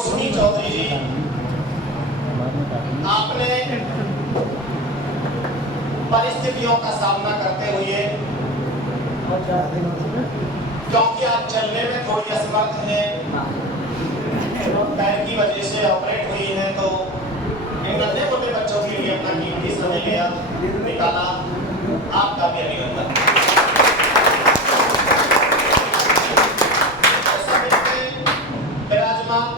रोशनी चौधरी जी, आपने परिस्थितियों का सामना करते हुए, क्योंकि आप चलने में थोड़ी असमर्थ हैं, पैर की वजह से ऑपरेट हुई हैं, तो इन नन्हे मोटे बच्चों के लिए अपना कीमती समय लिया निकाला। आपका भी अभिनंदन। विराजमान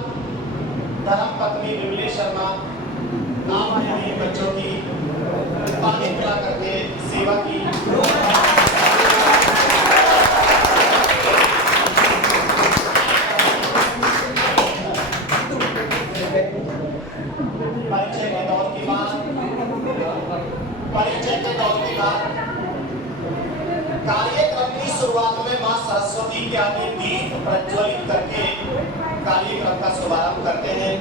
धर्म पत्नी विमली शर्मा, आपने इन बच्चों की पानी पिला करके सेवा की। कार्यक्रम की शुरुआत में मां सरस्वती के आगे दीप प्रज्वलित करके कार्यक्रम का शुभारंभ करते हैं।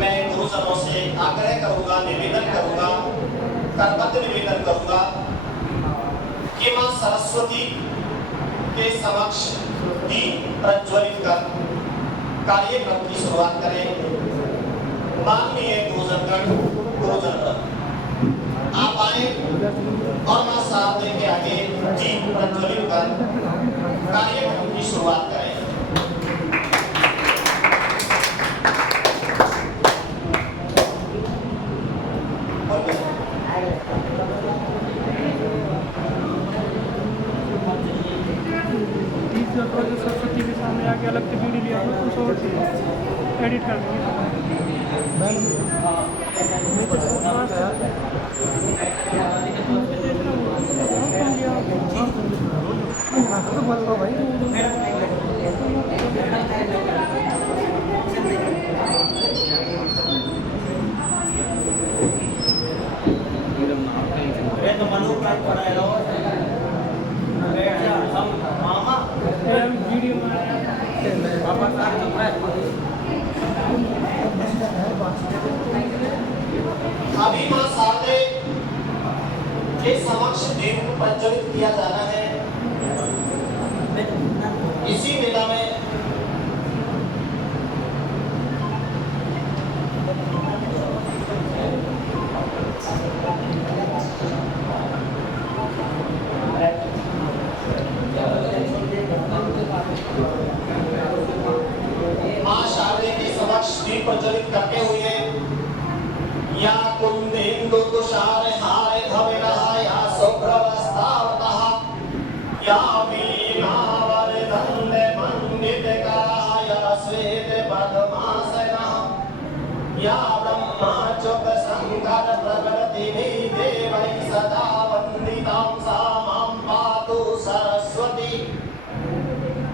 मैं गुरुजनों से आग्रह करूंगा, निवेदन करूंगा, करबद्ध निवेदन करूंगा कि मां सरस्वती के समक्ष दीप प्रज्वलित कर कार्यक्रम की शुरुआत करें। माननीय गुरुजन आप आए और मां शारदे के आगे दीप प्रज्वलित कर कार्यक्रम की शुरुआत करें। सरस्वती के सामने आके अलग से वीडियो लिया उसको एडिट कर अभी मां शारदे के समक्ष दीप प्रज्वलित किया जाना है। इसी मेला में मां शारदे के समक्ष दीप प्रज्वलित करते हुए या कुंदेन्दु तुषार हाय धविरः या शुभ्रवस्त्रावतः या वीणावर्धन्ते मण्डितकरः या श्वेत पद्मासनः या ब्रह्मचुक शङ्कर प्रकृतिभिः देवैः सदा वन्दितां सा मां पातु सरस्वती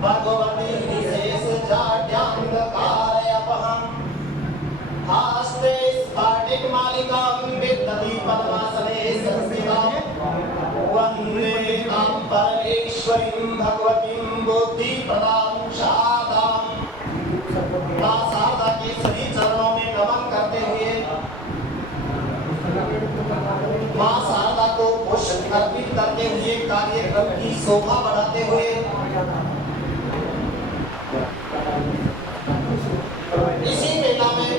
भगवती विशेष जाड्यान्धकारयपहम् आस्ते स्फाटिक मालिकां विदधति पद्मासने संस्थितां वन्दे तां परमेश्वरीं भगवतीं बुद्धिप्रदां शारदां। मां शारदा के सभी चरणों में नमन करते हुए मां शारदा को पुष्प अर्पित करते हुए कार्यक्रम की शोभा बढ़ाते हुए इसी मेला में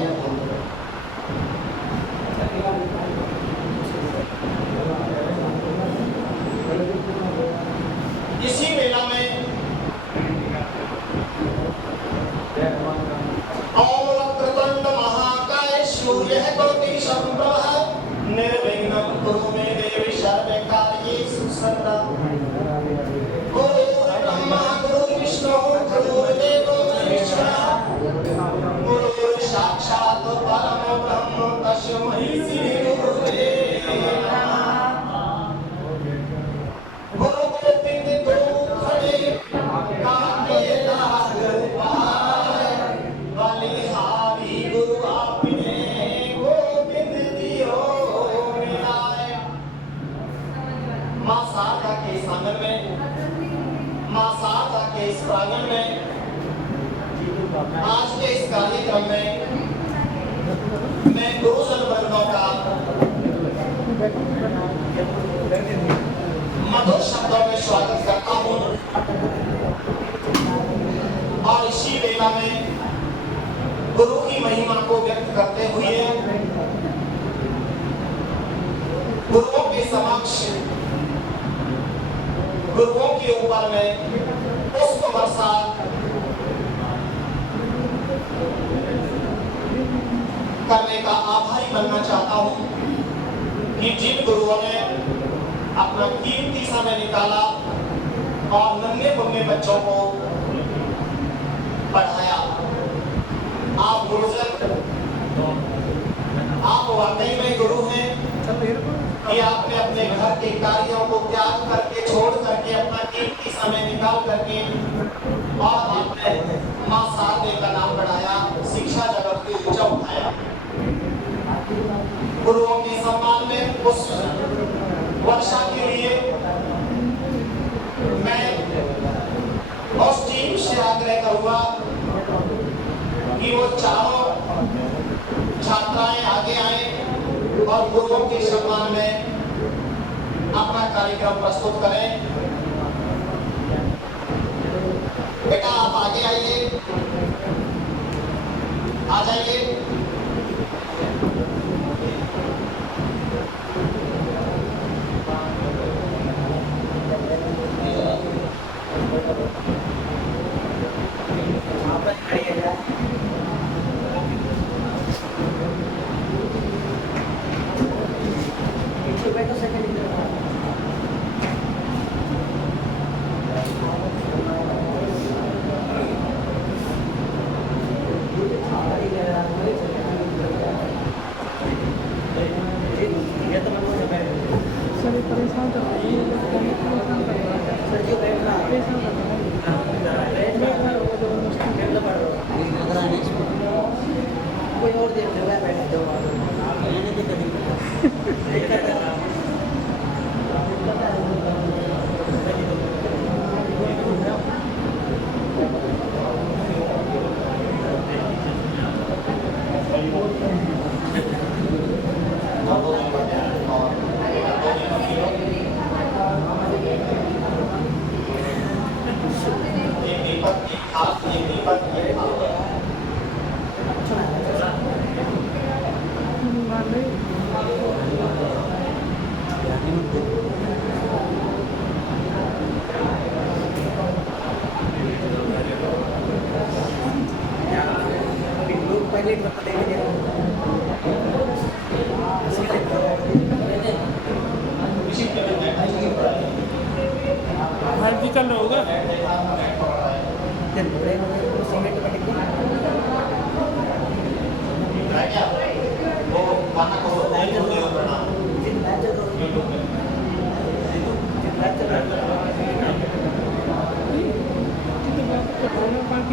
ओम वक्रतुंड महाकाय सूर्यः कोटि समप्रभः निर्विघ्नं कुरु मे देवी सर्वकार्येषु सर्वदा। गुरुर्ब्रह्मा गुरुर्विष्णुः गुरुर्देवो महेश्वरः गुरुः साक्षात् परमो ब्रह्म तस्मै श्री गुरुवे नमः। गुरु गोविंद को खड़े काटे लाग पाए बलिहारी गुरु आपने गोविंद दियो मिलाए। मां शारदा के आंगन में, मां शारदा के इस प्रांगण में, आज के इस कार्यक्रम में मैं गुरुजन वर्गों का मधुर शब्दों में स्वागत करता हूं और इसी वेला में गुरु की महिमा को व्यक्त करते हुए गुरुओं के समक्ष गुरुओं के ऊपर में पुष्प वर्षा करने का आभारी बनना चाहता हूं कि जिन गुरुओं ने अपना कीमती समय निकाला और नन्हे मुन्ने बच्चों को पढ़ाया। आप गुरुजन, आप वाकई में गुरु हैं कि आपने अपने घर के कार्यों को त्याग करके छोड़ करके अपना कीमती समय निकाल करके और आपने मां शारदे का नाम बढ़ाया, शिक्षा जगत को ऊंचा उठाया। गुरुओं के सम्मान में उस वर्षा के लिए मैं उस टीम से आग्रह करूंगा कि वो चारों छात्राएं आगे आए और गुरुओं के सम्मान में अपना कार्यक्रम प्रस्तुत करें। बेटा आप आगे आइए, आ जाइए। सर ये परेशान कर रहे हैं, परेशान कर रहे हैं वो जबरदस्ती। कोई और देख रहा है बैठे दो मैंने भी कभी पहले भी चल रहा होगा।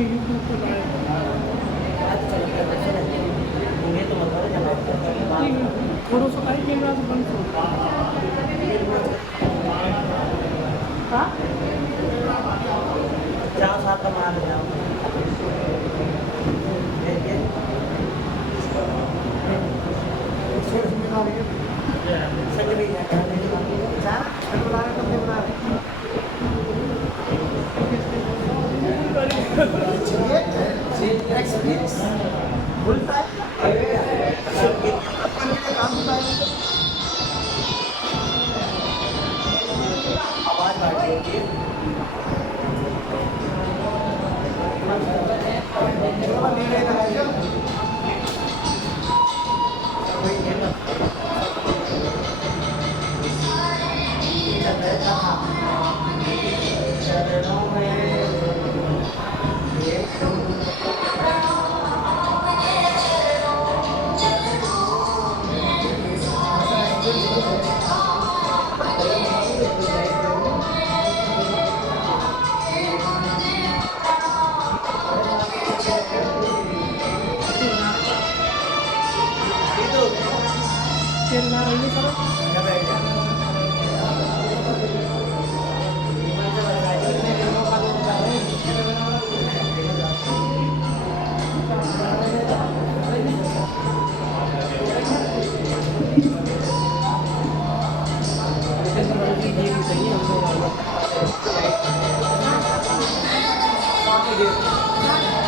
यूट्यूब पर थोड़ा सा टाइम कैमरा से बंद करो। हाँ जाओ साथ में मार जाओ सकरी एक्सपीरियंस बोलता है आवाज बढ़ रही है। चलना रही है Thank you.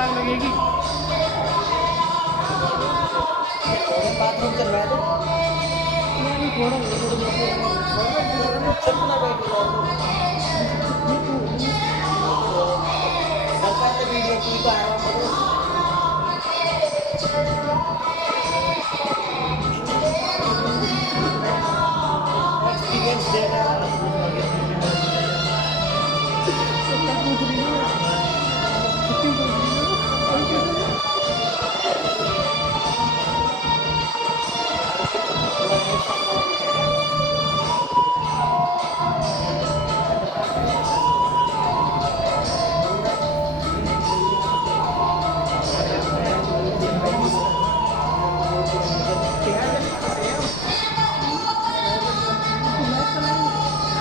आग लगेगी। बाथरूम चलवा दो। नहीं थोड़ा चुप ना बैठो वीडियो की तो आराम करो। एक्सपीरियंस देगा पूछ रही है छुट्टी पूछ रही है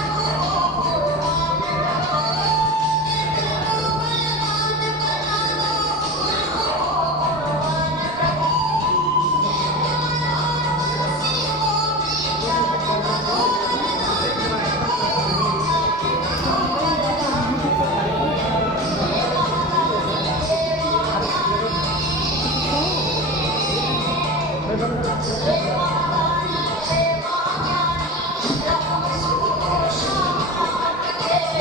और कैसे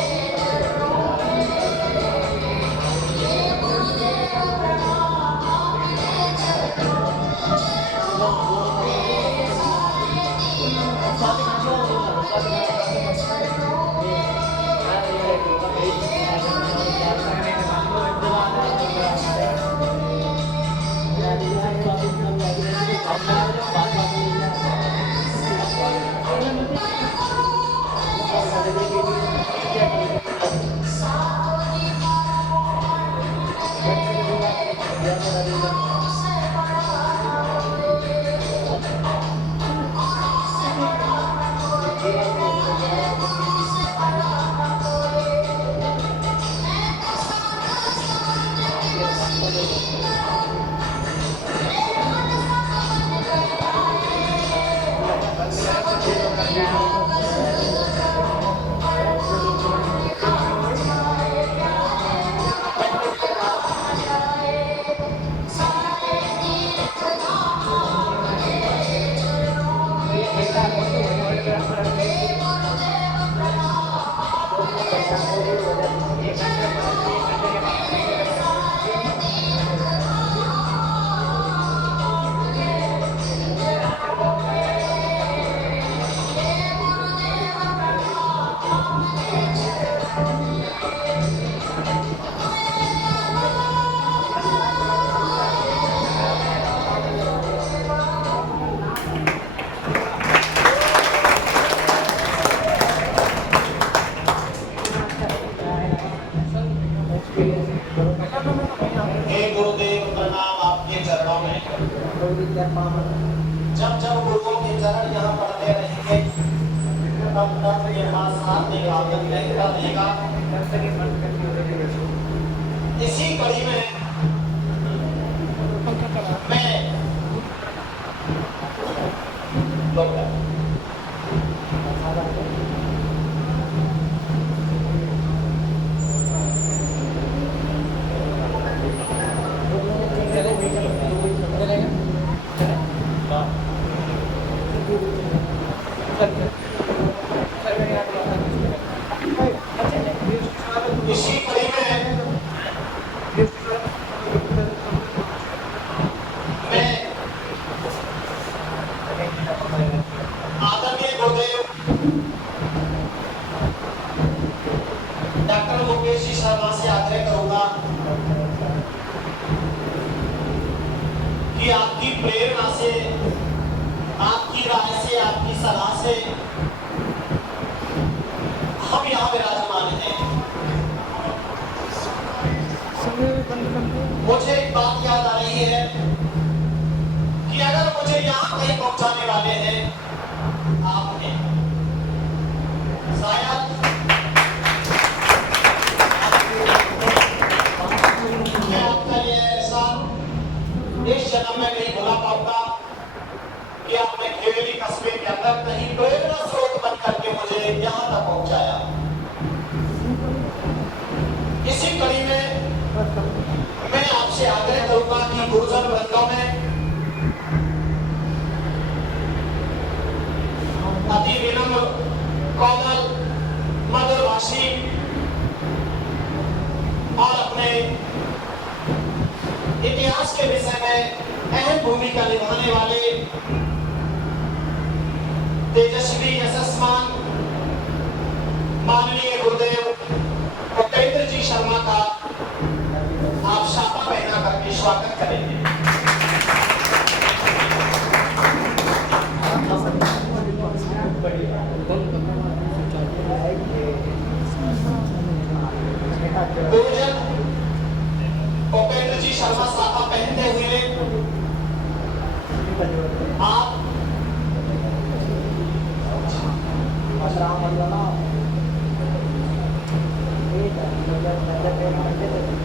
हे गुरुदेव प्रणाम आपके चरणों में। जब जब गुरुओं के चरण यहाँ पढ़ते रहेंगे तब तब ये बात साथ निकालकर लेकर रहेगा। इसी कड़ी में मैं इसी कड़ी में मैं आदरणीय गुरुदेव डॉक्टर मुकेश जी शर्मा से आग्रह करूंगा कि आपकी प्रेरणा से, आपकी राय से, आपकी सलाह से हम यहाँ विराजमान हैं। मुझे एक बात याद आ रही है कि अगर मुझे यहाँ कहीं पहुंचाने वाले हैं आप हैं, शायद मैं आपका ये एहसान इस जन्म में नहीं भुला पाऊंगा कि आपने खेड़ी कस्बे के अंदर कहीं प्रेरणा स्रोत बन करके मुझे यहाँ तक पहुंचाया। इसी कड़ी में मैं आपसे आपसे आग्रह करूंगा कि गुरुजन वृंदों में अति विनम्र, कोमल, मधुरभाषी और अपने इतिहास के विषय में अहम भूमिका निभाने वाले तेजस्वी यशस्मान माननीय गुरुदेव उपेंद्र जी शर्मा का आप शापा पहना करके स्वागत करेंगे। गुरुजन उपेंद्र जी शर्मा शापा पहनते हुए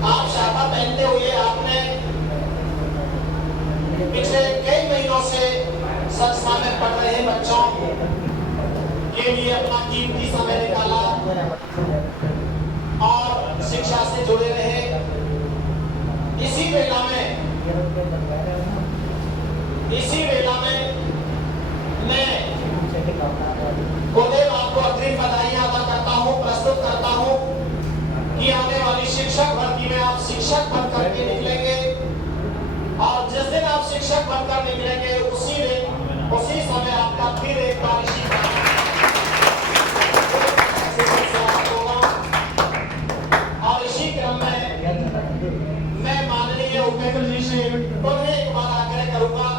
आप शापा पहनते हुए आपने पिछले कई महीनों से संस्था में पढ़ रहे बच्चों के लिए अपना कीमती समय निकाला और शिक्षा से जुड़े रहे। इसी वेला में मैं गुरुदेव आपको अग्रिम बधाइयां अदा करता हूं, प्रस्तुत करता हूं कि आने वाली शिक्षक भर्ती में आप शिक्षक बन करके निकलेंगे और जिस दिन आप शिक्षक बनकर निकलेंगे उसी समय आपका फिर एक बार इसी और इसी क्रम में मैं माननीय उपेंद्र जी से पुनः एक बार आग्रह करूंगा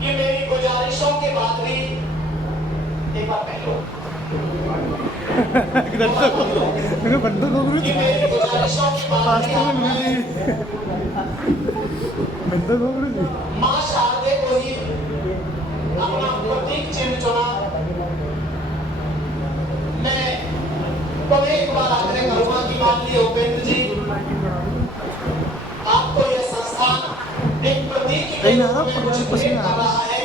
कि मेरी गुजारिशों के बाद भी एक बार पहलो कि मेरी गुजारिशों के बाद भी मां शारदे को ही अपना प्रतीक चिन्ह चुना। मैं पुनः एक बार आग्रह करूंगा कि माननीय उपेंद्र जी आपको यह संस्थान एक प्रतीक के रूप में मुझे भेंट कर रहा है।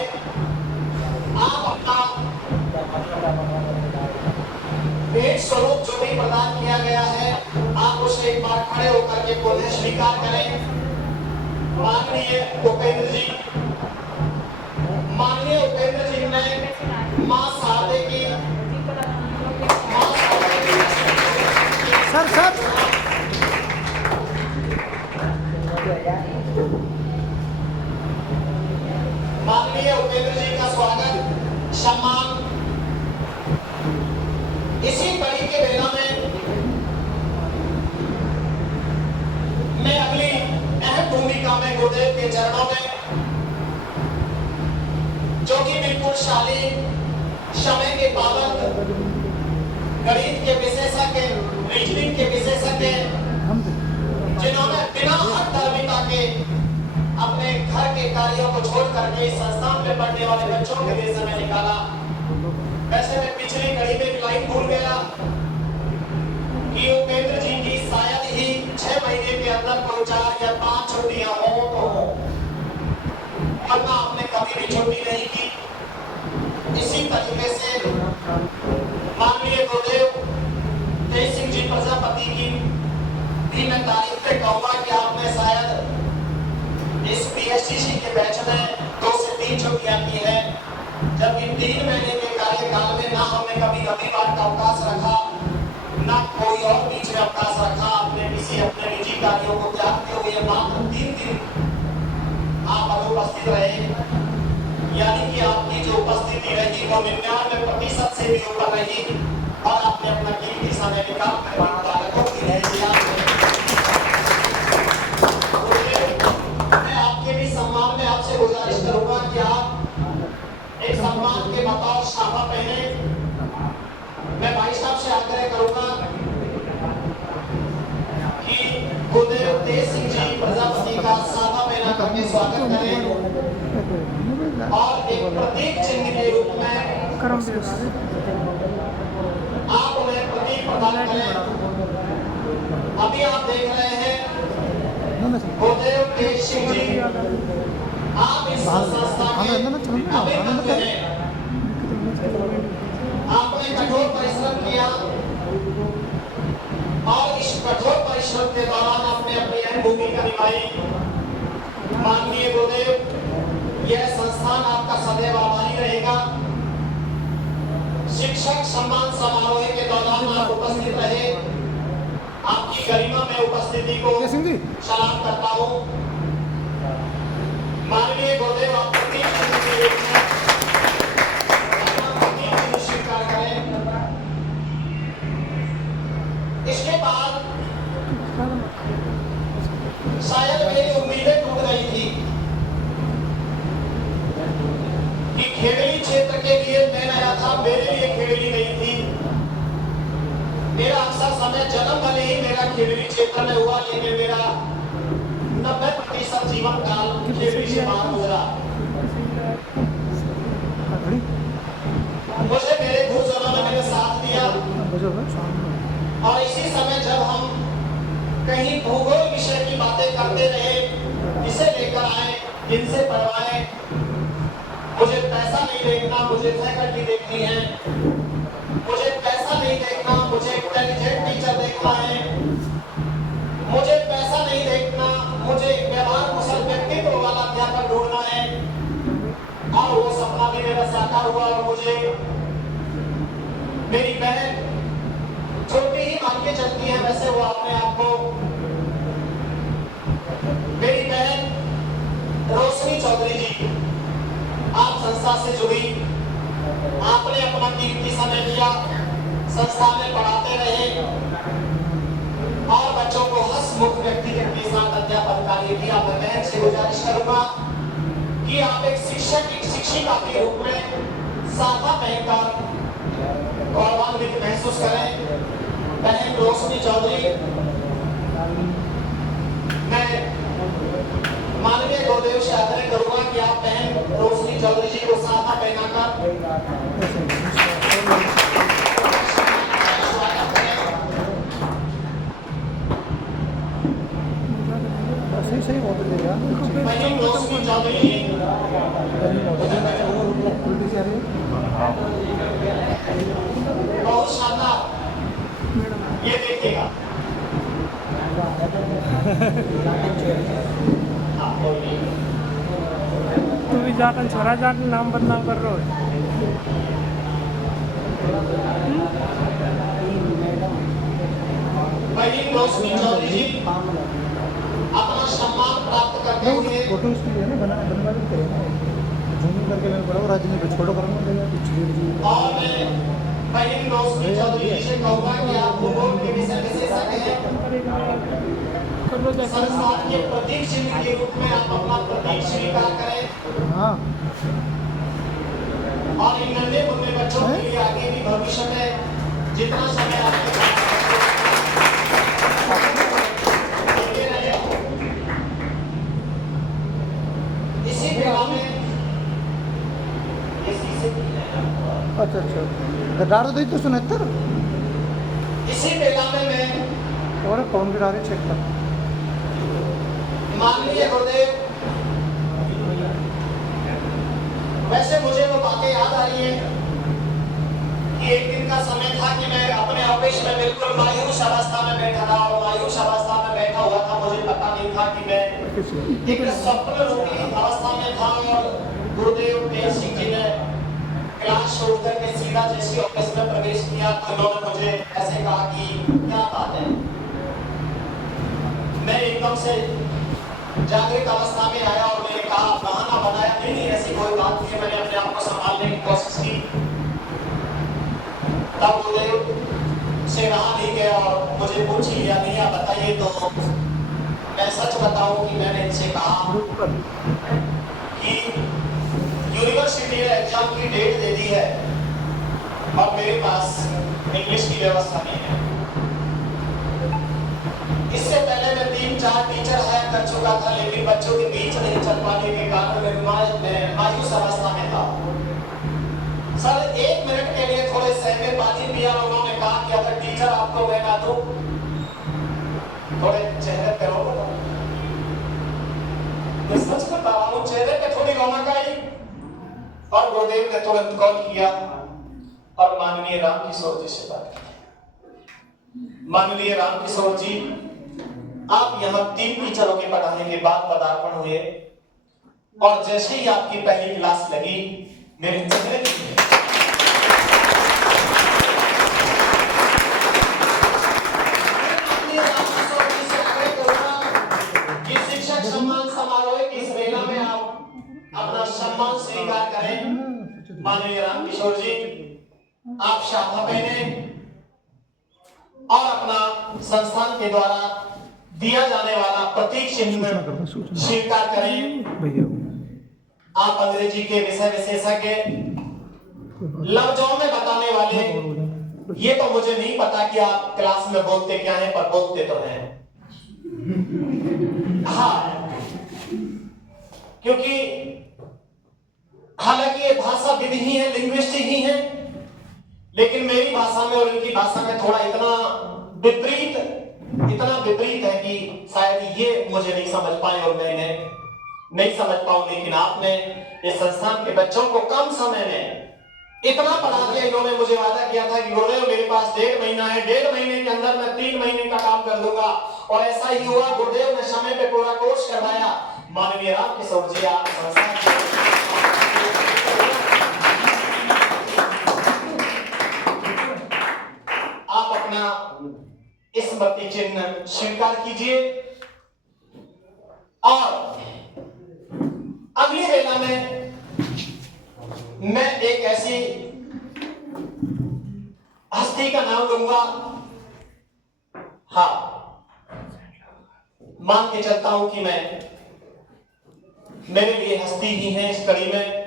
आप अपना भेंट स्वरूप जो भी प्रदान किया गया है आप उसे एक बार खड़े होकर के पुनः स्वीकार करें। माननीय उपेंद्र जी ने मां शारदे की सर माननीय उपेंद्र जी का स्वागत, सम्मान इसी कड़ी के बेला में मैं अगली अहम भूमिका में गुरुदेव के चरणों में जो कि बिल्कुल शालीन, समय के पाबंद, गणित के विशेषज्ञ, रीजनिंग के विशेषज्ञ, जिन्होंने बिना अधर्मिता के अपने घर के कार्यों को छोड़ करके इस संस्थान में पढ़ने वाले बच्चों के लिए समय निकाला। वैसे मैं पिछली कड़ी में एक लाइन भूल गया कि उपेंद्र जी की शायद ही 6 महीने के अंदर कोई 4 या 5 छुट्टियां हो तो वरना आपने कभी भी छुट्टी नहीं की। इसी तरीके से माननीय गुरुदेव तेज सिंह जी प्रजापति की भी मैं तारीफ पे कहूंगा कि आपने शायद इस पीएचडीसी के बैच में 2 से 3 छुट्टियां की है, जबकि 3 महीने के कार्यकाल में ना हमने कभी रविवार का अवकाश रखा, ना कोई और बीच में अवकाश रखा। आपने किसी अपने निजी कार्यों को त्यागते हुए मात्र 3 दिन आप अनुपस्थित रहे, यानी कि आपकी जो उपस्थिति रही वो 99% से भी ऊपर रही और आपने अपना कीमती समय निकाल कर बालकों की मैं आपके भी सम्मान में आपसे गुजारिश करूंगा कि आप एक सम्मान के बतौर शाफा पहने। मैं भाई साहब से आग्रह करूंगा कि गुरुदेव तेज सिंह जी प्रजापति का शाफा पहना करके स्वागत करें और एक प्रतीक चिन्ह के रूप में आप उन्हें प्रतीक प्रदान करें। अभी आप देख रहे हैं गुरुदेव तेज सिंह जी, आप इस संस्था के अभिनंदन हैं। आपने कठोर परिश्रम किया और इस कठोर परिश्रम परिश्रम के दौरान आपने अपनी अहम भूमिका निभाई। माननीय गुरुदेव, यह संस्थान आपका सदैव आभारी रहेगा। शिक्षक सम्मान समारोह के दौरान आप उपस्थित रहे, आपकी गरिमा में उपस्थिति को सलाम करता हूँ। माननीय गुरुदेव, आप प्रतीक चिन्ह के रूप में अपना प्रतीक चिन्ह स्वीकार करें। इसके बाद शायद मेरी उम्मीदें टूट गई थी कि खेड़ली क्षेत्र के लिए मैं नया था, मेरे लिए खेड़ली नहीं थी। मेरा अक्सर समय जन्म भले ही मेरा खेड़ली क्षेत्र में हुआ, लेकिन मेरा 90% जीवन काल खेड़ली से बाहर गुजरा। मुझे मेरे गुरुजनों ने मेरे साथ दिया और इसी समय जब हम कहीं भूगोल विषय की बातें करते रहे, इसे लेकर आए, इनसे पढ़वाए। मुझे पैसा नहीं देखना, मुझे फैकल्टी देखनी है। मुझे पैसा नहीं देखना, मुझे इंटेलिजेंट टीचर देखना है। मुझे पैसा नहीं देखना, मुझे व्यवहार कुशल व्यक्तित्व वाला अध्यापक ढूंढना है। और वो सपना भी मेरा साकार हुआ और मुझे मेरी बहन छोटी ही मान के चलती है, वैसे वो अपने आप को, मेरी बहन रोशनी चौधरी जी, आप संस्था से जुड़ी, आपने अपना कीमती समय दिया, संस्था में पढ़ाते रहे और बच्चों को हंसमुख व्यक्तित्व के साथ अध्यापन कार्य किया। मैं बहन से गुजारिश करूंगा कि आप एक शिक्षक, एक शिक्षिका के रूप में साफा पहनकर गौरवान्वित महसूस करें। बहन रोशनी चौधरी, मैं माननीय गुरुदेव से आग्रह करूंगा कि आप बहन रोशनी चौधरी जी को साफा पहनाकर सही बहुत देगा। बहन रोशनी चौधरी जी बहुत शानदार, ये देखिएगा। तू भी जाकर छोरा जाकर नाम बदनाम कर रहे हो। बहन रोशनी चौधरी जी अपना सम्मान प्राप्त करते हुए फोटो उसके लिए ना बनवा भी करेंगे, जूम करके मैं पढ़ाऊँ राज्य में छोटो करूँगा। और मैं बहन रोशनी चौधरी जी से कहूँगा कि आप भूगोल के विषय विशेषज्ञ हैं। संस्थान के प्रतीक चिन्ह के रूप में आप अपना प्रतीक स्वीकार करें। हाँ। और इन नन्हे मुन्ने बच्चों के लिए आगे भी भविष्य में जितना समय आपके पास देते रहे, इसी बेला में अच्छा डारो दी तो 69 इसी बेला में मैं और कौन गिरा रहे चेक कर। माननीय गुरुदेव, वैसे मुझे वो बातें याद आ रही है कि एक दिन का समय था कि मैं अपने ऑफिस में बिल्कुल मायूस अवस्था में बैठा था और मायूस अवस्था में बैठा हुआ था। मुझे पता नहीं था कि मैं एक स्वप्न रूपी अवस्था में था और गुरुदेव तेज सिंह जी ने क्लास छोड़ करके सीधा जैसे ऑफिस में प्रवेश किया तो उन्होंने मुझे ऐसे कहा कि क्या बात है। मैं एकदम से जागृत अवस्था में आया और मैंने कहा, बहाना बनाया, नहीं ऐसी कोई बात नहीं है। मैंने अपने आप को संभालने की कोशिश की। तब गुरुदेव से रहा नहीं गया और मुझे पूछ लिया, नहीं आप बताइए। तो मैं सच बताऊं कि मैंने इनसे कहा कि यूनिवर्सिटी ने एग्जाम की डेट दे दी है और मेरे पास इंग्लिश की व्यवस्था नहीं है। इससे पहले मैं 3-4 टीचर हायर कर चुका था, लेकिन बच्चों के बीच नहीं चल पाने के कारण मैं मायूस अवस्था में था। सर 1 मिनट के लिए थोड़े सहमे पानी पिया। उन्होंने कहा कि अगर टीचर आपको मैं ना दूं, थोड़े चेहरे पे रो लो। मैं सच बता रहा हूं, चेहरे पे थोड़ी रौनक आई और गुरुदेव ने तुरंत कॉल किया और माननीय राम किशोर जी से बात की। माननीय राम किशोर जी आप यहाँ 3 टीचरों के पढ़ाने के बाद पदार्पण हुए और जैसे ही आपकी पहली क्लास लगी मेरे चेहरे कि शिक्षक सम्मान समारोह की इस मेला में आप अपना सम्मान स्वीकार करें। माननीय रामकिशोर जी, आप शाखा पहने और अपना संस्थान के द्वारा दिया जाने वाला प्रतीक चिन्ह स्वीकार करें। आप अंग्रेजी के विषय विशेषज्ञ, लफ्जों में बताने वाले, ये तो मुझे नहीं पता कि आप क्लास में बोलते क्या हैं, पर बोलते तो हैं। हाँ, क्योंकि हालांकि ये भाषा विधि ही है, लिंग्विस्टिक ही है, लेकिन मेरी भाषा में और इनकी भाषा में थोड़ा इतना विपरीत है कि शायद ये मुझे नहीं समझ पाए और मैं इन्हें नहीं समझ पाऊं। लेकिन आपने इस संस्थान के बच्चों को कम समय में इतना पढ़ा दिया। इन्होंने मुझे वादा किया था कि गुरुदेव मेरे पास 1.5 महीना है, 1.5 महीने के अंदर मैं 3 महीने का काम कर दूंगा, और ऐसा ही हुआ। गुरुदेव ने समय पे पूरा कोर्स करवाया। माननीय रामकिशोर जी, आप संस्थान आप अपना स्मृति चिन्ह स्वीकार कीजिए और अगली वेला में मैं एक ऐसी हस्ती का नाम लूंगा। हाँ, मान के चलता हूं कि मेरे लिए हस्ती ही है इस कड़ी में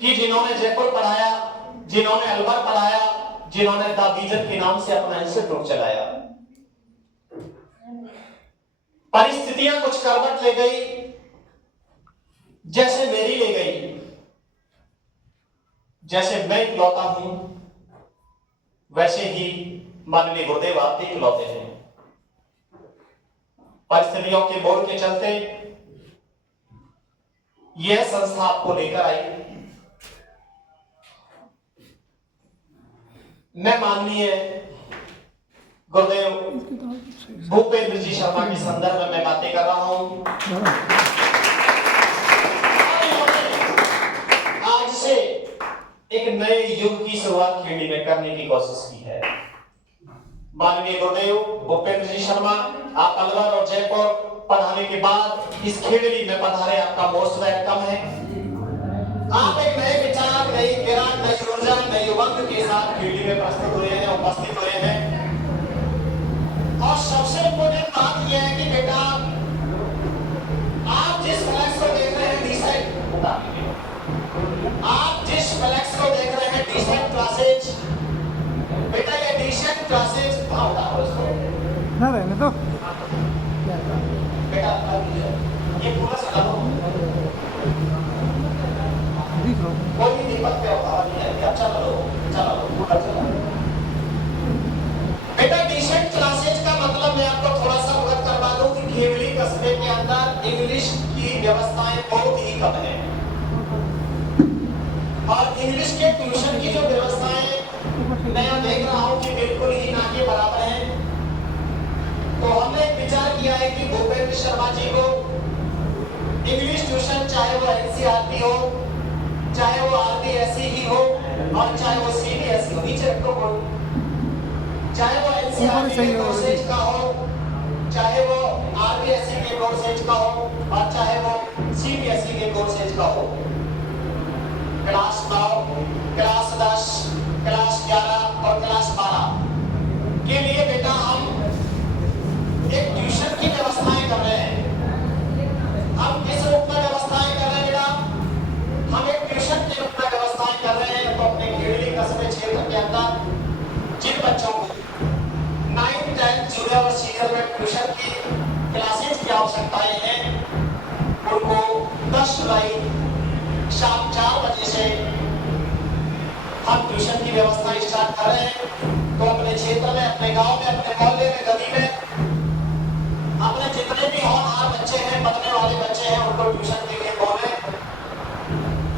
कि जिन्होंने जयपुर पढ़ाया, जिन्होंने अलवर पढ़ाया, जिन्होंने द विजन के नाम से अपना इंस्टीट्यूट चलाया। परिस्थितियां कुछ करवट ले गई, जैसे मेरी ले गई। जैसे मैं इकलौता हूं, वैसे ही माननीय गुरुदेव आप भी इकलौते हैं। परिस्थितियों के मोड़ के चलते यह संस्था आपको लेकर आई। मैं माननीय गुरुदेव भूपेंद्र जी शर्मा के संदर्भ में बातें कर रहा हूं। आज से एक नए युग की शुरुआत खेड़ी में करने की कोशिश की है। माननीय गुरुदेव भूपेंद्र जी शर्मा, आप अलवर और जयपुर पढ़ाने के बाद इस खेड़ी में पधारे, आपका मोस्ट वेलकम है। आप एक नए विचार, नई किरण, नई ऊर्जा, नई उमंग के साथ खेड़ी में प्रस्तुत हुए हैं, उपस्थित हुए हैं। और सबसे इम्पोर्टेंट बात यह है कि बेटा, आप जिस फ्लैक्स को देख रहे हैं डिसेंट, आप जिस फ्लैक्स को देख रहे हैं डिसेंट क्लासेज, बेटा ये डिसेंट क्लासेज कहाँ होता है उसको? ना रहने दो बेटा ये पूरा सलाह कोई भी दीपक पे अभाव नहीं है। अच्छा चलो पूरा चलो। बेटा डिसेंट क्लासेज का मतलब मैं आपको थोड़ा सा अवगत करवा दूं कि खेवली कस्बे के अंदर इंग्लिश की व्यवस्थाएं बहुत ही कम है, और इंग्लिश के ट्यूशन की जो व्यवस्थाएं मैं देख रहा हूं कि बिल्कुल ही ना के बराबर है। तो हमने एक विचार किया है कि भूपेंद्र शर्मा जी को इंग्लिश ट्यूशन, चाहे वो एनसीईआरटी हो, चाहे वो आरबीएसई ही हो, और चाहे वो सीबीएसई हो, नीचे रखो बोल, चाहे वो एनसीईआरटी के कोर्सेज का हो, चाहे वो आरबीएसई के कोर्सेज का हो, और चाहे वो सीबीएसई के कोर्सेज का हो। क्लास 9, क्लास 10, क्लास 11 और क्लास 12 के लिए बेटा हम एक ट्यूशन की व्यवस्थाएं कर रहे हैं। हम किस रूप में व्यवस्थाएं कर रहे हैं बेटा? हम एक ट्यूशन के रूप में व्यवस्थाएं कर रहे हैं। तो अपने खेड़ी कस्बे क्षेत्र के अंदर जिन बच्चों को 9th, 10th, जूनियर और सीनियर में ट्यूशन की क्लासेज की आवश्यकताएं हैं, उनको 10 जुलाई शाम 4 बजे से हम ट्यूशन की व्यवस्था स्टार्ट कर रहे हैं। तो अपने क्षेत्र में, अपने गांव में, अपने मोहल्ले में, गली में अपने जितने भी होनहार बच्चे हैं, पढ़ने वाले बच्चे हैं, उनको ट्यूशन के लिए बोले।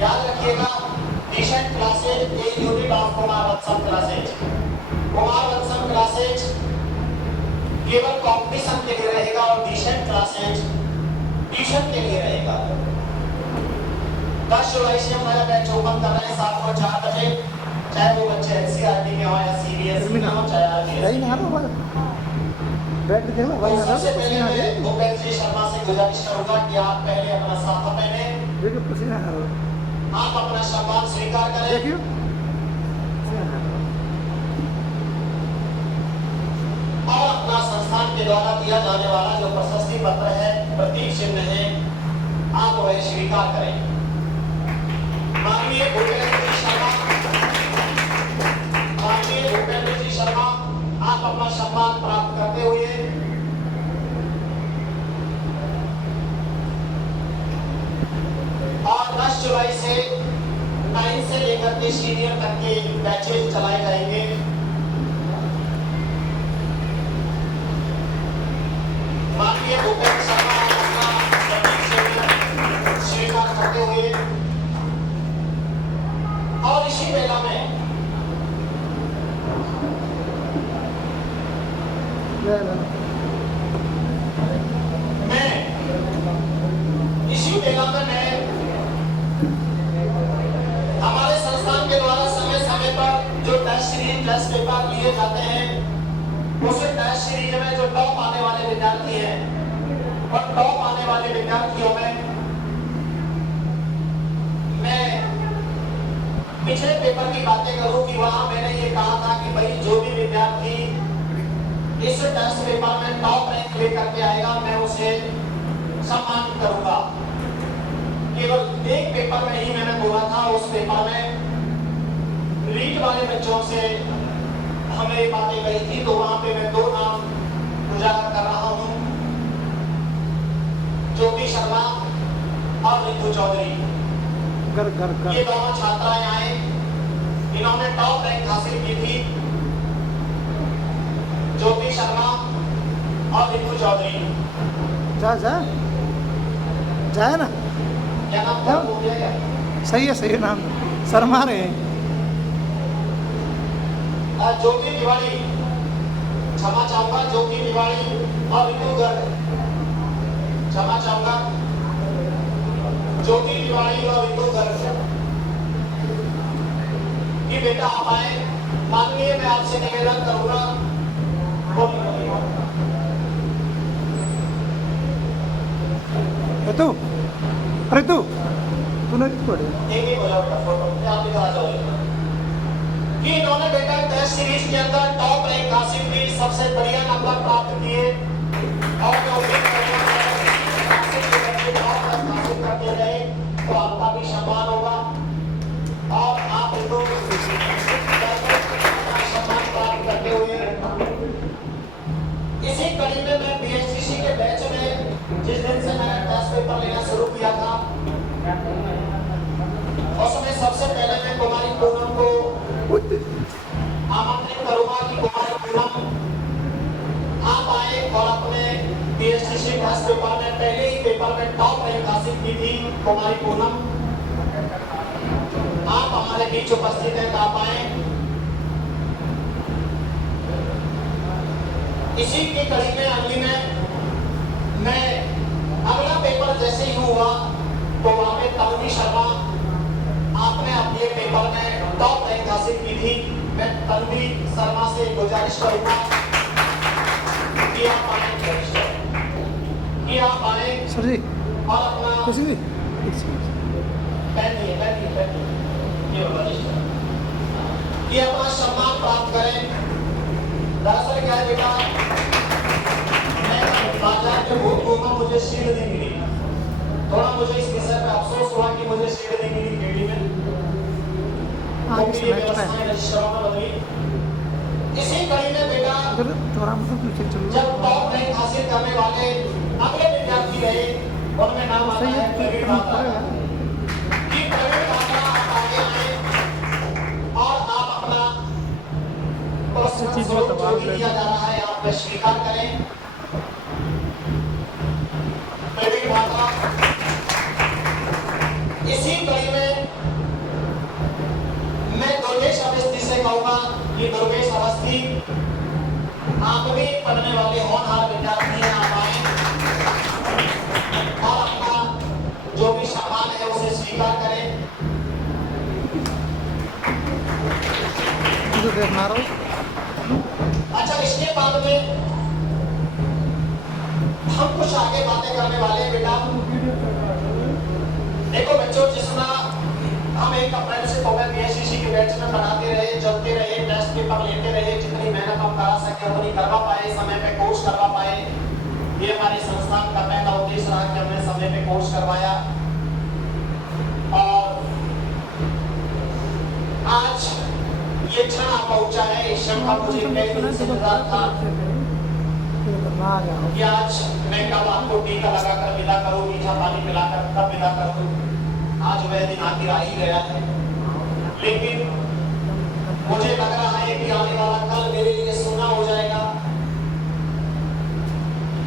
याद रखिएगा, decent classes a unit of Kumar Vatsam classes, Kumar Vatsam classes केवल कंपटीशन के लिए रहेगा और डिसेंट क्लासेज ट्यूशन के लिए रहेगा। 10 जुलाई से हमारा बैच ओपन कर रहे हैं 7 और 4 बजे, चाहे वो बच्चे एनसीईआरटी में हो या सीबीएसई में हो, चाहे यही ना आरबीएसई में हो। बैठ के ना भाई सबसे पहले मैं भूपेंद्र जी शर्मा से गुजारिश करूंगा कि आप पहले अपना साफा पहने, देखिए पसीना आ रहा है आप अपना सम्मान स्वीकार करें देखियो पसीना आ रहा है। और अपना संस्थान के द्वारा दिया जाने वाला जो प्रशस्ति पत्र है, प्रतीक चिन्ह है, आप वह स्वीकार करें। माननीय भूपेंद्र जी शर्मा, माननीय भूपेंद्र जी शर्मा, आप अपना सम्मान प्राप्त करते हुए और 10 जुलाई से 9 से लेकर के सीनियर तक के बैचेज चलाए जाएंगे। माननीय भूपेंद्र शर्मा अपना प्रतीक चिन्ह स्वीकार करते हुए और इसी मेला में मैं इसी मेला में मैं हमारे संस्थान के द्वारा समय समय पर जो टेस्ट सीरीज टेस्ट पेपर लिए जाते हैं, उस टेस्ट सीरीज में जो टॉप आने वाले विद्यार्थी हैं और टॉप आने वाले विद्यार्थियों में मैं पिछले पेपर की बातें करूं कि वहां मैंने ये कहा था कि भाई जो भी विद्यार्थी इस टेस्ट पेपर में टॉप रैंक लेकर के आएगा, मैं उसे सम्मानित करूंगा। केवल एक पेपर में ही मैंने बोला था, उस पेपर में रीट वाले बच्चों से हमें ये बातें कही थी, तो वहां पे मैं 2 नाम उजागर कर रहा हूं, ज्योति शर्मा और रितु चौधरी। ये दोनों छात्राएं आए, इन्होंने टॉप रैंक हासिल की थी, ज्योति शर्मा और रितु चौधरी। जा जाए ना, क्या नाम था? हो गया क्या? सही है नाम, शर्मा रहे हैं। ज्योति तिवारी, क्षमा चाहूंगा, ज्योति तिवारी और रितु गर्ग, क्षमा चाहूंगा, ज्योति तिवारी और रितु गर्ग कि बेटा आप आए। माननीय मैं आपसे निवेदन करूंगा, अरे तूने पढ़े एक ही बोला बेटा, फोटो आप भी करा जाओ कि इन्होंने बेटा टेस्ट सीरीज के अंदर टॉप रैंक हासिल की, सबसे बढ़िया नंबर प्राप्त किए और जो टॉप रैंक हासिल करते रहे, तो आपका भी सम्मान होगा और आप इनको सम्मान प्राप्त करते हुए इसी कड़ी में मैं बीएचडीसी के बैच में जिस दिन से मैंने टेस्ट पेपर लेना शुरू किया था, उसमें सबसे पहले मैं कुमारी पूनम को आमंत्रित करूंगा कि कुमारी पूनम आप आए और अपने बीएचडीसी टेस्ट पेपर में पहले ही पेपर में टॉप रैंक हासिल की थी। कुमारी पूनम आप हमारे बीच उपस्थित हैं, आप आए। इसी की कड़ी में अगली में मैं अगला पेपर जैसे ही हुआ तो वहां पे तन्वी शर्मा, आपने अपने पेपर में टॉप रैंक हासिल की थी। मैं तन्वी शर्मा से गुजारिश करूंगा कि आप आए, कि आप आए सर जी और अपना कुछ भी कि अपना सम्मान प्राप्त करें। दरअसल क्या है बेटा, मैं बाजार में बहुत घूमा, मुझे सीट नहीं मिली, थोड़ा मुझे इस विषय पे अफसोस हुआ कि मुझे सीट नहीं मिली केडी में, क्योंकि ये व्यवस्थाएं रजिस्ट्रारों में बदली। इसी कड़ी में बेटा जब टॉप रैंक हासिल करने वाले अगले विद्यार्थी रहे, उनमें नाम आता है प्रवीण बात्रा कि प्रवीण बात्रा आप आगे आए और आप अपना जो भी दिया जा रहा है आप स्वीकार करें। प्रवीण बात्रा, इसी कड़ी में मैं दुर्गेश अवस्थी से कहूंगा कि दुर्गेश अवस्थी आप भी पढ़ने वाले हो मारो। अच्छा, इसके बाद में हम कुछ आगे बातें करने वाले हैं बेटा। देखो बच्चों, जितना हम 1 अप्रैल से तो मैं बीएससीसी के बैच में पढ़ाते रहे, चलते रहे, टेस्ट पेपर लेते रहे, जितनी मेहनत हम करा सके उतनी करवा पाए, समय पे कोर्स करवा पाए। ये हमारे संस्थान का पहला उद्देश्य रहा कि हमने समय पे कोर्स करवाया। और आज ये क्षण आ पहुंचा है। इस क्षण का मुझे कई दिन से इंतजार था कि आज मैं कब आपको टीका लगाकर विदा करूं, मीठा पानी पिलाकर कब विदा करूं। आज वह दिन आखिर आ ही गया है, लेकिन मुझे लग रहा है कि आने वाला कल मेरे लिए सोना हो जाएगा।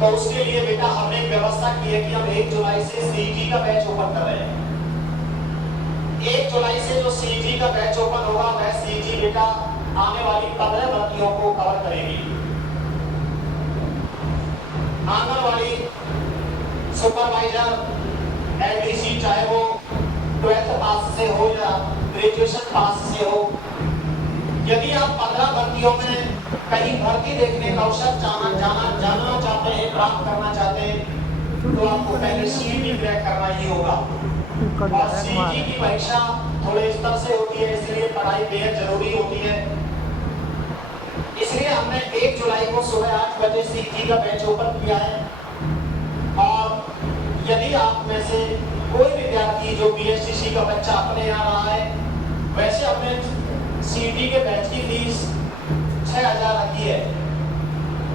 तो उसके लिए बेटा हमने एक व्यवस्था की है कि हम 1 जुलाई से सीईटी का बैच ओपन कर रहे हैं। 1 जुलाई से जो सीईटी का बैच ओपन होगा, वह सीईटी बेटा आने वाली 15 भर्तियों को कवर करेगी। आंगनवाड़ी सुपरवाइजर, एडीसी, चाहे वो 12th पास से हो या ग्रेजुएशन पास से हो, यदि आप 15 भर्तियों में कहीं भर्ती देखने का अवसर जानना चाहते हैं, प्राप्त करना चाहते हैं, तो आपको पहले सीईटी क्रैक करना ही होगा। और सीईटी की परीक्षा थोड़े स्तर से होती है, इसलिए पढ़ाई बेहद जरूरी होती है। इसलिए हमने 1 जुलाई को सुबह 8 बजे सीईटी का बैच ओपन किया है। और यदि आप में से कोई विद्यार्थी जो बीएससीसी का बच्चा अपने यहाँ रहा है, वैसे हमने सीईटी के बैच की फीस 6000 रखी है।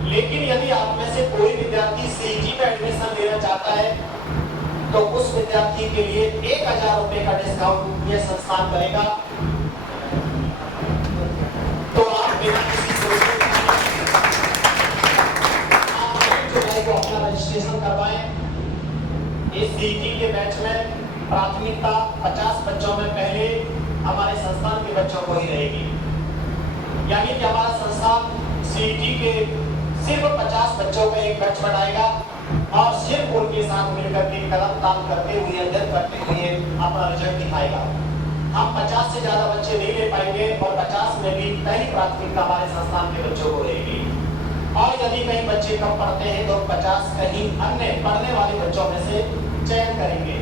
लेकिन यदि आप में से कोई विद्यार्थी सीईटी में एडमिशन लेना चाहता है, तो उस विद्यार्थी के लिए 1000 रुपए का डिस्काउंट यह संस्थान करेगा। तो आप बिना किसी सोचे आप 1 जुलाई को अपना रजिस्ट्रेशन करवाएं। इस सीईटी के बैच में प्राथमिकता 50 बच्चों में पहले हमारे संस्थान के बच्चों को ही रहेगी। यानी कि हमारा संस्थान सीईटी के सिर्फ 50 बच्चों का एक बैच बनाएगा और सिर्फ उनके साथ मिलकर के कदम ताल करते हुए, अध्ययन करते हुए अपना रिजल्ट दिखाएगा। हम 50 से ज्यादा बच्चे नहीं ले पाएंगे और 50 में भी पहली प्राथमिकता हमारे संस्थान के बच्चों को रहेगी। और यदि कहीं बच्चे कम पढ़ते हैं तो 50 कहीं अन्य पढ़ने वाले बच्चों में से चयन करेंगे।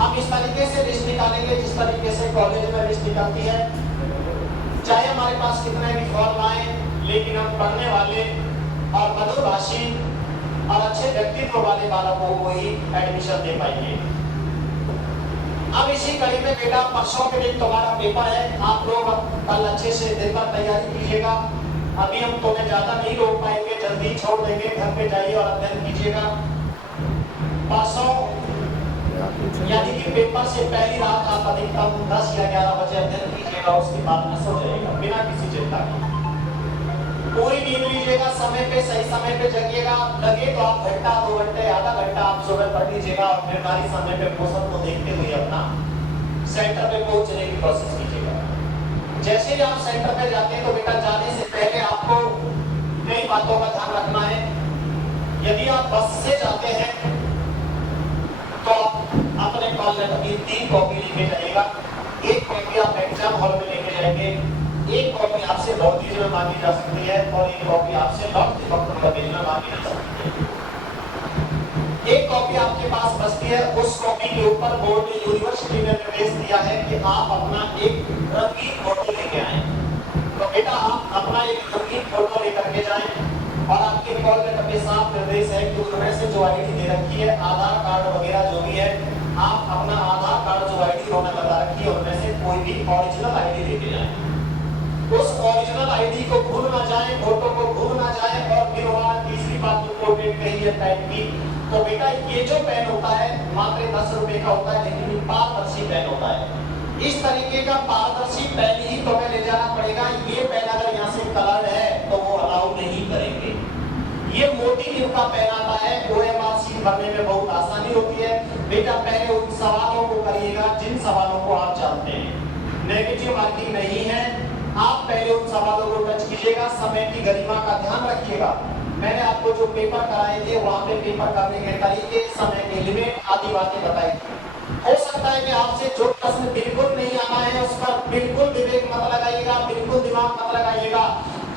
हम इस तरीके से लिस्ट निकालेंगे जिस तरीके से कॉलेज में लिस्ट निकलती है। चाहे हमारे पास कितने भी फॉर्म आए, लेकिन हम पढ़ने वाले और मधुभाषी और अच्छे व्यक्तित्व वाले बालकों को ही एडमिशन दे पाएंगे। अब इसी कड़ी में बेटा परसों के दिन तुम्हारा पेपर है। आप लोग कल अच्छे से दिन भर तैयारी कीजिएगा। अभी हम तुम्हें ज्यादा नहीं रोक पाएंगे, जल्दी छोड़ देंगे, घर पे जाइए और अध्ययन कीजिएगा। परसों यानी कि पेपर से पहली रात आप अधिकतम 10 या 11 बजे अध्ययन कीजिएगा, उसके बाद में सो जाइएगा बिना किसी चिंता के। पूरी नींद लीजिएगा, समय पे सही समय पे जगिएगा। लगे तो आप घंटा 2 घंटे आधा घंटा आप सुबह पढ़ लीजिएगा और निर्धारित समय पे मौसम को देखते हुए अपना सेंटर पे पहुंचने की कोशिश कीजिएगा। जैसे ही आप सेंटर पे जाते हैं तो बेटा जाने से पहले आपको कई बातों का ध्यान रखना है। यदि आप बस से जाते हैं तो अपने कॉलेज की 3 कॉपी लेके जाइएगा। 1 कॉपी आप एग्जाम हॉल में लेके जाएंगे, 1 कॉपी आपसे लौटते में मांगी जा सकती है और 1 कॉपी आपसे लौटते वक्त लगेज में मांगी जा सकती है। 1 कॉपी आपके पास बचती है, उस कॉपी के ऊपर बोर्ड ने यूनिवर्सिटी ने निर्देश दिया है कि आप अपना एक रंगीन फोटो लेके आए। तो बेटा आप अपना एक रंगीन फोटो लेकर के जाएं और आपके कॉल लेटर पे साफ निर्देश है कि उनमें से जो आईडी दे रखी है, आधार कार्ड वगैरह जो भी है, आप अपना आधार कार्ड जो आईडी उन्होंने बता रखी है उनमें से कोई भी ओरिजिनल आईडी लेके जाएं। उस ओरिजिनल आईडी को भूल ना जाए, फोटो को भूल ना जाए। और फिर वहां तीसरी बात इम्पोर्टेंट कही है पेन की। तो बेटा ये जो पेन होता है मात्र 10 रुपए का होता है, लेकिन ये पारदर्शी पेन होता है। इस तरीके का पारदर्शी पेन ही तुम्हें ले जाना पड़ेगा। ये पेन अगर यहाँ से कलर है तो वो अलाउ नहीं करेंगे। ये मोटी नीब का पेन आता है, OMR शीट भरने में बहुत आसानी होती है। बेटा पहले उन सवालों को करिएगा जिन सवालों को आप जानते हैं, नेगेटिव मार्किंग नहीं है। आप पहले उन सवालों को टच कीजिएगा, समय की गरिमा का ध्यान रखिएगा। मैंने आपको जो पेपर कराए थे वहां पे पेपर करने के तरीके, समय के लिमिट आदि बातें बताई थी। हो सकता है कि आपसे जो प्रश्न बिल्कुल नहीं आना है उस पर बिल्कुल विवेक मत लगाइएगा, बिल्कुल दिमाग मत लगाइएगा।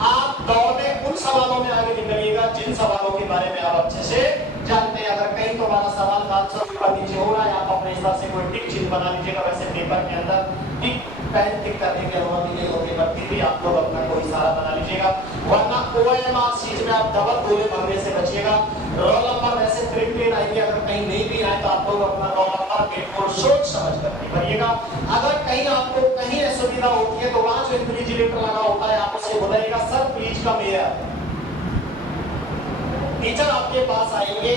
आप दौड़ में उन सवालों में आगे निकलिएगा जिन सवालों के बारे में आप अच्छे से जानते हैं। अगर कहीं तुम्हारा सवाल का आंसर ऊपर नीचे हो रहा है, आप अपने हिसाब से कोई टिक चिन्ह बना लीजिएगा। वैसे पेपर के अंदर टिक पेन टिक करने की अनुमति नहीं होती, बल्कि भी आप लोग अपना कोई इशारा बना लीजिएगा। वरना OMR शीट में आप डबल गोले भरने से बचिएगा। रोल नंबर वैसे प्रिंटेड आएगी, अगर कहीं नहीं भी आए तो आप लोग अपना रोल नंबर बिल्कुल सोच समझ कर भरिएगा। अगर कहीं आपको कहीं असुविधा होती है तो वहां जो इन्विजिलेटर लगा होता है आप उससे बोलिएगा sir please come here. Teacher आपके पास आएंगे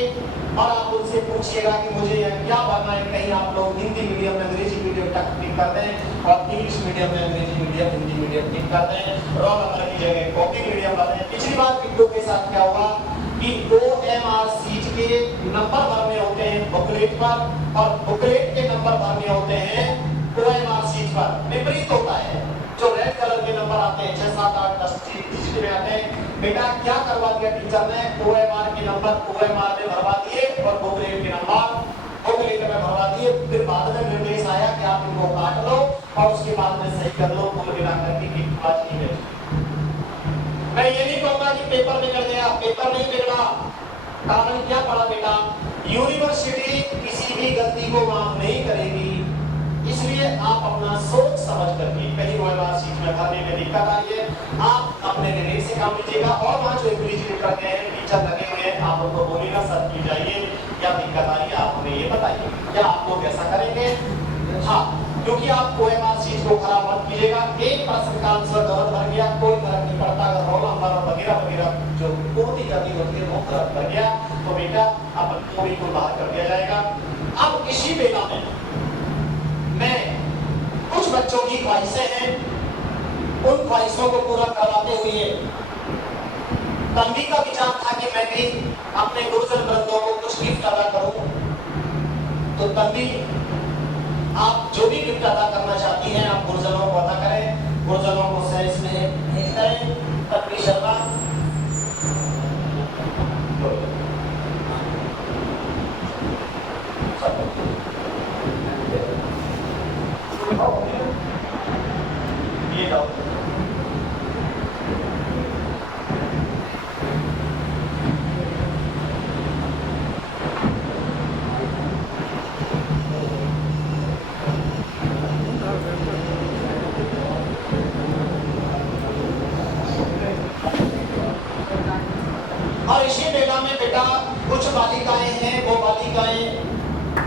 और आप उनसे पूछिएगा कि मुझे यह क्या भरना है। कहीं आप लोग हिंदी मीडियम में अंग्रेजी मीडियम टिक कर दें और इंग्लिश मीडियम में अंग्रेजी मीडियम हिंदी मीडियम टिक कर दें, रोल नंबर की जगह कॉपी मीडियम भर दें। पिछली बार वीडियो के साथ क्या हुआ कि OMR शीट के नंबर भरने होते हैं बुकलेट पर और बुकलेट के नंबर भरने होते हैं OMR शीट पर। विपरीत होता है, जो रेड कलर के नंबर आते हैं 6 7 8 10 डिजिट में आते हैं। बेटा क्या करवा दिया टीचर ने, OMR के नंबर OMR में भरवा दिए और बुकलेट के नंबर बुकलेट में भरवा दिए। फिर बाद में निर्देश आया कि आप इनको काट लो और उसके बाद में सही कर लो, कुल मिलाकर के बात नहीं है। मैं ये नहीं कहूंगा कि पेपर बिगड़ गया, पेपर नहीं बिगड़ा। कारण क्या पड़ा बेटा, यूनिवर्सिटी किसी भी गलती को माफ नहीं करेगी। इसलिए आप अपना सोच समझ करके कहीं OMR शीट में भरने में दिक्कत आई है, आप अपने विवेक से काम लीजिएगा। और वहाँ जो इन्विजिलेटर के टीचर लगे हुए हैं आप उनको बोलिएगा सर की जाइए क्या दिक्कत आ रही है, आप हमें ये बताइए। क्या आप लोग ऐसा करेंगे? हाँ, क्योंकि आप OMR शीट को खराब मत कीजिएगा। एक प्रश्न का आंसर गलत भर गया कोई फर्क नहीं पड़ता, अगर रोल नंबर वगैरह वगैरह जो पूरी गलती होती है वो गलत भर गया तो बेटा अपन को बिल्कुल बाहर कर दिया जाएगा। अब इसी बेला में मैं कुछ बच्चों की ख्वाहिशें हैं, उन ख्वाहिशों को पूरा करवाते हुए तन्वी का विचार था कि मैं भी अपने गुरुजन वृंदों को कुछ गिफ्ट अदा करूं। तो तन्वी आप जो भी गिफ्ट अदा करना चाहती हैं आप गुरुजनों को अदा करें, गुरुजनों को सहज में भेज करें। तन्वी शर्मा ये लो। और इसी बेला में बेटा कुछ बालिकाएं हैं, वो बालिकाएं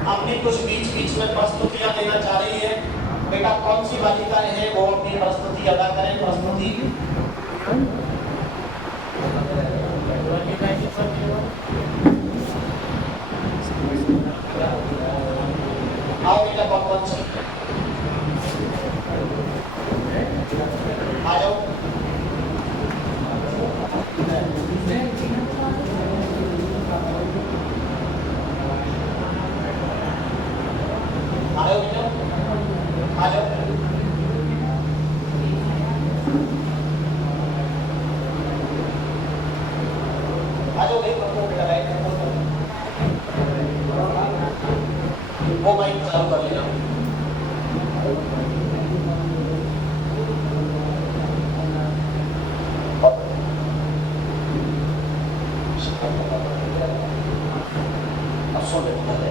अपनी कुछ बीच में प्रस्तुतियां देना चाह रही है। बेटा कौन सी बालिकाएं हैं वो अपनी प्रस्तुति अदा करें। प्रस्तुति आओ बेटा, कौन सी आ जाओ। आ जाओ बेटा, आ जाओ। आ जाओ भाई, बेटा लाइट वो माइक चालू कर लेना। अब सुन ले